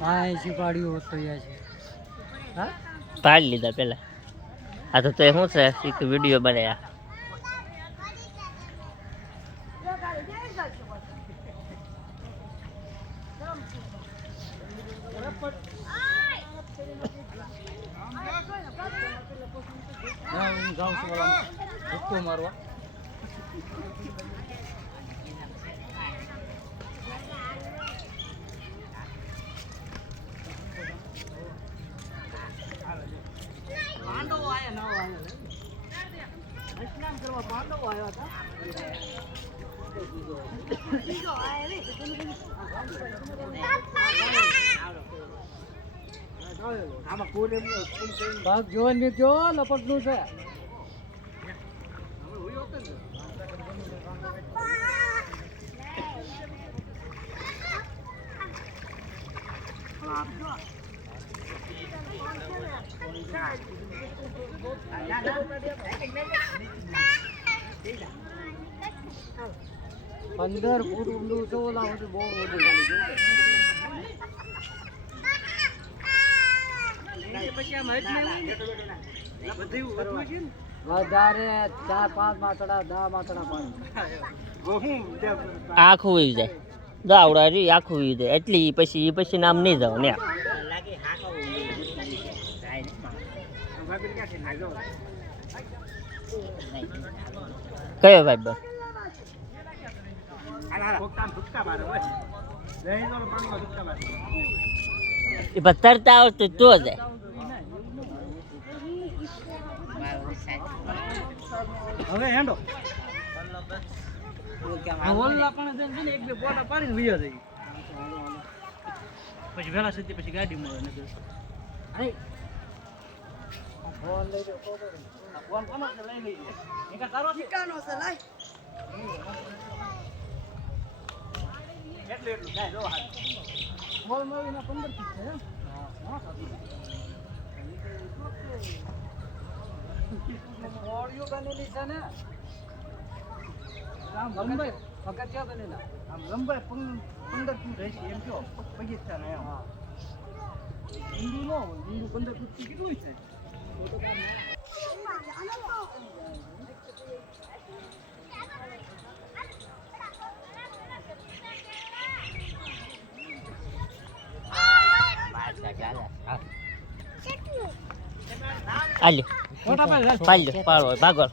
હા એસી પાડ્યું હોત તો યા છે હા પાડી લીધા પેલા. આ તો શું છે એક વિડીયો બનાવ્યા. હું જાઉં છું ઓલા ધક્કો મારવા. પાંડવો આયા સ્નાન કરવા પાંડવો આવ્યા હતા. ભાગ જોવા ને જો લપટ નું છે. पंदर फूट ऊंडू से ओला होते बोर्ड ऊंडू વધારે 4-5 માતડા 10 માતડા પાણી આખું વહી જાય દાવડા રી આખું વહી જાય એટલી પછી નામ નહીં જાવ ને કયો ભાઈ બસ એ તરતા આવડતું તો જાય હવે હેંડો ઓલા પણ છે ને એક બે બોટા પાડીને વિયા જાય પછી વેલા સુધી પછી ગાડી મળે ને અરે ફોન લઈ લો ફોન કોનો છે લઈ લઈએ એક તારો ઠીકાનો છે લાઈ એટલું જાય જો હાથ મોલ મોવીના 15 થી છે હા ઓડિયો બનેલી છે ને આમ લંબાઈ પગથિયા બનેલા આમ લંબાઈ 15 ફૂટ રહેશે એમ કયો પગથિયા ને હા ઊંડું ન હોય ઊંડું 15 ફૂટ થી કેટલું છે આલ્યો પાલ્યો પાડો ભાગો